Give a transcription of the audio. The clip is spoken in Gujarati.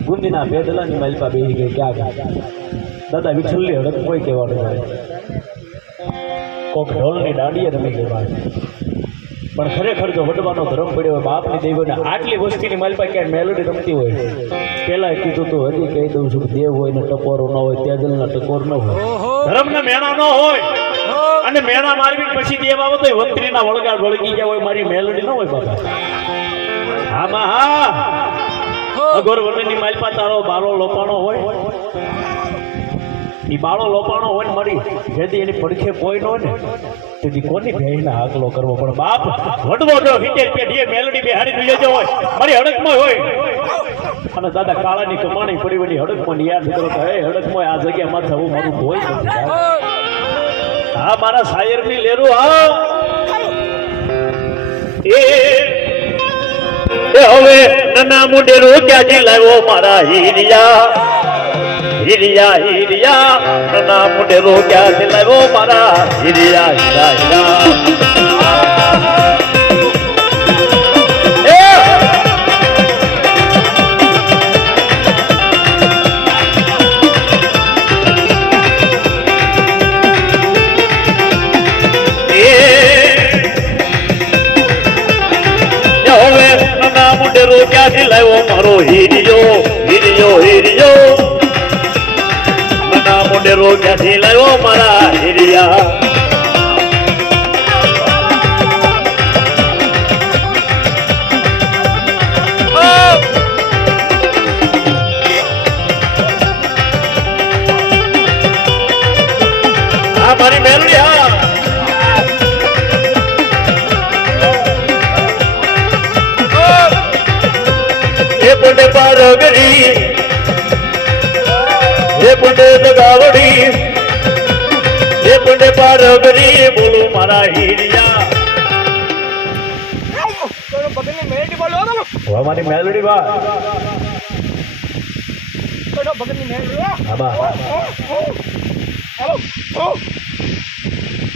ગુંદીના બેદલાની માલપા બેહી ગઈ ક્યાં દાદા વિછલ્લી હડક કોઈ કહેવાનું જાય કોક ઢોલની દાંડીએ રમી ગઈ પણ ખરેખર જો વડવાનો ધર્મ પડ્યો હોય બાપની દેવને આટલી વસ્તીની માલપા ક્યાંય મેલોડી રમતી હોય પેલા કીધું તો હજી કહી દઉં છું દેવ હોય ને ટકોરો ન હોય તેજલના ટકોર ન હોય ધર્મના મેણા ન હોય અને મેણા મારવી પછી દેવ આવો તો વંત્રીના વળગાડ વળગી ગયા હોય મારી મેલોડી ન હોય બાપા આમાં હા અઘોર વર્ણની માલપા તારો બાળો લોપાણો હોય ઈ બાળો લોપાણો હોય ને મારી જેથી એની પડખે કોઈ ન હોય ને તેથી કોની ભેંસના હાકલો કરવો પણ બાપ વડવો જો હિંડે પેઢીએ મેલડી બેહારી લઈ જજો હોય મારી હડકમાં હોય અને દાદા કાળાની કમાણી પડી વળી હડકમાં યાદ કરો કે હે હડકમાં આ જગ્યામાં થવું મારું કોઈ નથી હા મારા શાયરની લેરું હા એ હવે નાના મુંડેરો ક્યાંથી લાવ્યો મારા હીરિયા હીરિયા હીરિયા નાના મુંડેરો ક્યાંથી લાવ્યો મારા હીરિયા હીરા હીરા ક્યાંથી લાવ્યો મારો હીરિયો હીરિયો હીરિયો નાના મોઢેરો ક્યાંથી લાવ્યો મારા હીરિયા આ મારી મેલડી હા पुंडे पारगरी ये पुंडे दगावड़ी ये पुंडे पारगरी बोलो मारा हीरिया बगनी मेलडी बोलो वो हमारी मेलडी बा तो बगनी मेलडी बा हां बा हेलो